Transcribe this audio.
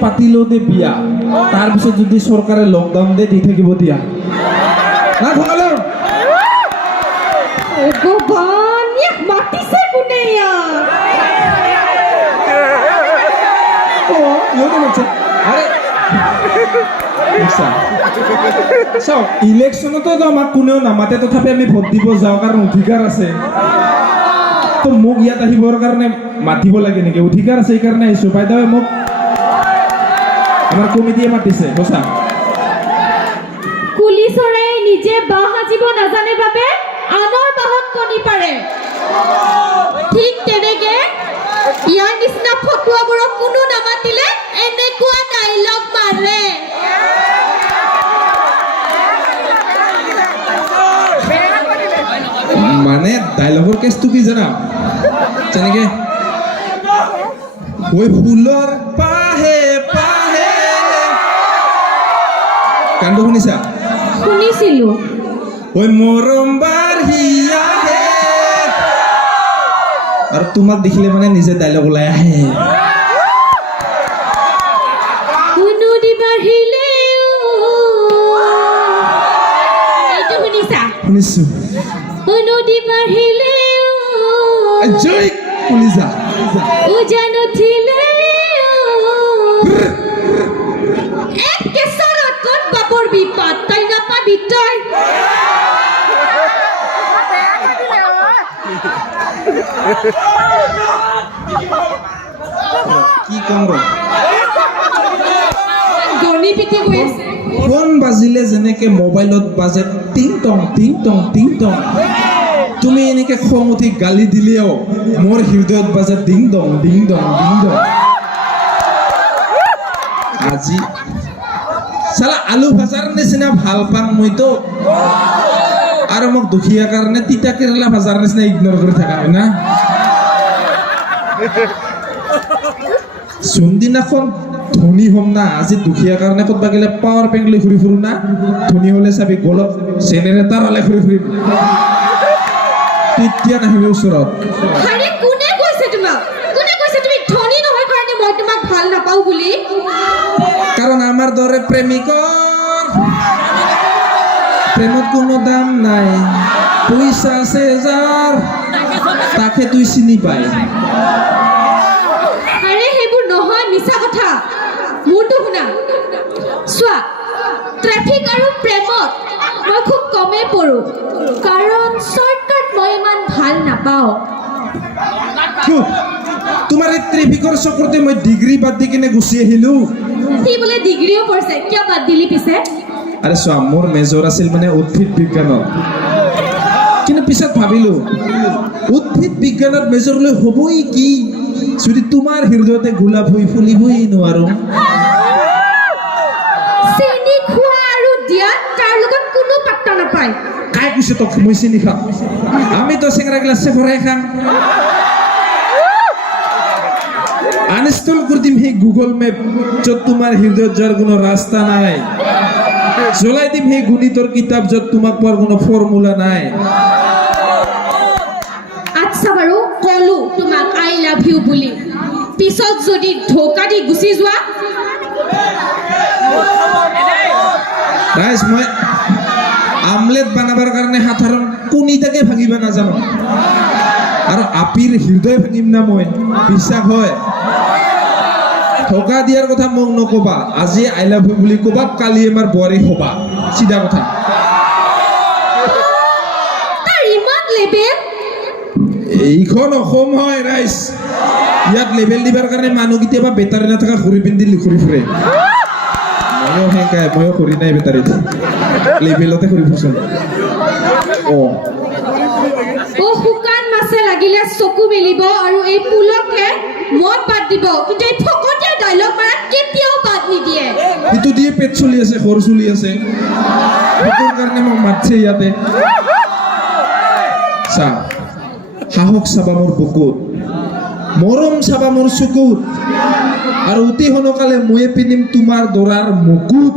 পাতিলো দে বিয়া তাৰ পিছত যদি চৰকাৰে লকডাউন দে দি থাকিব দিয়া না ভঙালো ভগৱান ইয়াক মাতিছে কোনে ইয়াৰ ইলেকশ্যনতো আমাক কোনেও নামাতে তথাপি আমি ভোট দিব যাওঁ কাৰণ অধিকাৰ আছে তো মোক ইয়াত আহিবৰ কাৰণে মাতিব লাগে নেকি অধিকাৰ আছে সেইকাৰণে আহিছোঁ বাইদেৱে মোক আমাৰ কমিটিয়ে মাতিছে সঁচা কুলি চৰাই নিজে বাহ সাজিব নাজানে বাবে আনৰ বাহত কণী পাৰে ঠিক তেনেকে ইয়াৰ নিচিনা ফটুৱাবোৰক কোনো নামাতিলে এনেকুৱা ডাইলগ মাৰে মানে ডাইলগৰ কেছটো কি জানা যেনেকে ঐ ফুলৰ পাহে পাহে গানটো শুনিছা শুনিছিলো ঐ মৰম বাঢ়ি আহে আৰু তোমাক দেখিলে মানে নিজে ডাইলগ ওলাই আহে নদী বাঢ়িলে এইটো শুনিছা শুনিছো নদী বাঢ়িলে জয় শুনিছা উজান উঠিলে এক কেঁচৰত ক'ত বাবৰ বিপদ তই নাপাবি তই কি কম ৰ গণি পিটি গৈ আছে ফোন বাজিলে যেনেকে মোবাইলত বাজে টিং টং টিং টং টিং টং তুমি এনেকে খং উঠি গালি দিলেও মোৰ হৃদয়ত বাজে ding dong ding dong ding dong আজি চালা আলু ভাজাৰ নিচিনা ভাল পাম মইতো আৰু মোক দুখীয়া কাৰণে তিতা কেৰেলা ভাজাৰ নিচিনা ইগনৰ কৰি থকা হয় না যোনদিনাখন ধনী হ'ম না আজি দুখীয়া কাৰণে ক'তবা গেলে পাৱাৰ বেংক লৈ ঘূৰি ফুৰো না ধনী হ'লে চাবি গলত জেনেৰেটাৰ হ'লে ঘূৰি ফুৰিম তেতিয়া নাহিবি ওচৰত আৰে কোনে কৈছে তোমাক কোনে কৈছে তুমি ধনী নহয় কাৰণে মই তোমাক ভাল নাপাওঁ বুলি কাৰণ আমাৰ দৰে প্ৰেমিকৰ প্ৰেমত কোনো দাম নাই পইচা আছে যাৰ তাকে তুই চিনি পাই আৰে সেইবোৰ নহয় মিছা কথা মোৰতো শুনা চোৱা ট্ৰেফিক আৰু প্ৰেমত মই খুব কমেই পৰোঁ কাৰণ শ্বৰ্টকাট মই ইমান ভাল নাপাওঁ তোমাৰ এই ট্ৰেফিকৰ চকৰতে মই ডিগ্ৰী বাদ দি কিনে গুচি আহিলো সি বোলে ডিগ্ৰীও পঢ়িছে কিয় বাদ দিলি পিছে আৰে চোৱা মোৰ মেজৰ আছিল মানে উদ্ভিদ বিজ্ঞানত কিন্তু পিছত ভাবিলো উদ্ভিদ বিজ্ঞানত মেজৰ লৈ হ'বই কি যদি তোমাৰ হৃদয়তে গোলাপ হৈ ফুলিবই নোৱাৰো চেনি খোৱা আৰু দিয়া তাৰ লগত কোনো পাত্তা নাপায় কাই কৈছে তোক মই চিনি খাম আমিতো চেংৰা গ্লাছে ভৰাই খাম আনইনষ্টল কৰি দিম সেই গুগল মেপ য'ত তোমাৰ হৃদয়ত যোৱাৰ কোনো ৰাস্তা নাই জ্বলাই দিম সেই গণিতৰ কিতাপ য'ত তোমাক পোৱাৰ কোনো ফৰ্মুলা নাই আচ্ছা বাৰু কলো তোমাক আই লাভ ইউ বুলি পিছত যদি ধোকা দি গুচি যোৱা গাইজ মই আমলেট বনাবৰ কাৰণে সাধাৰণ কণীটাকে ভাঙিব নাজানো আৰু আপিৰ হৃদয় ভাঙিম না মই বিশ্বাস হয় ধোকা দিয়াৰ কথা মোক নকবা আজি আই লাভ ইউ বুলি কবা কালি আমাৰ বোৱাৰী হবা চিধা কথা তাৰ ইমান লেবেল এইখন অসম হয় ৰাইজ ইয়াত লেবেল দিবৰ কাৰণে মানুহ কেতিয়াবা বেটাৰী নাথাকা ঘূৰি পিন্ধি ঘূৰি ফুৰে ময়ো সেনেকাই ময়ো ঘূৰি নাই বেটাৰীত লেবেলতে ঘূৰি ফুৰিছোঁ শুকান মাছে লাগিলে চকু মেলিব আৰু এই পুলকে মদ বাদ দিব কিন্তু এই ফকতীয়া ডাইলগ মাৰা কেতিয়াও বাদ নিদিয়ে সেইটো দিয়ে পেট চলি আছে ঘৰ চলি আছে সেইটোৰ কাৰণে মোক মাতছে ইয়াতে চা সাহস চাবা মোৰ বুকুত মৰম চাবা মোৰ চকুত আৰু অতি সোনকালে ময়ে পিন্ধিম তোমাৰ দৰাৰ মুকুট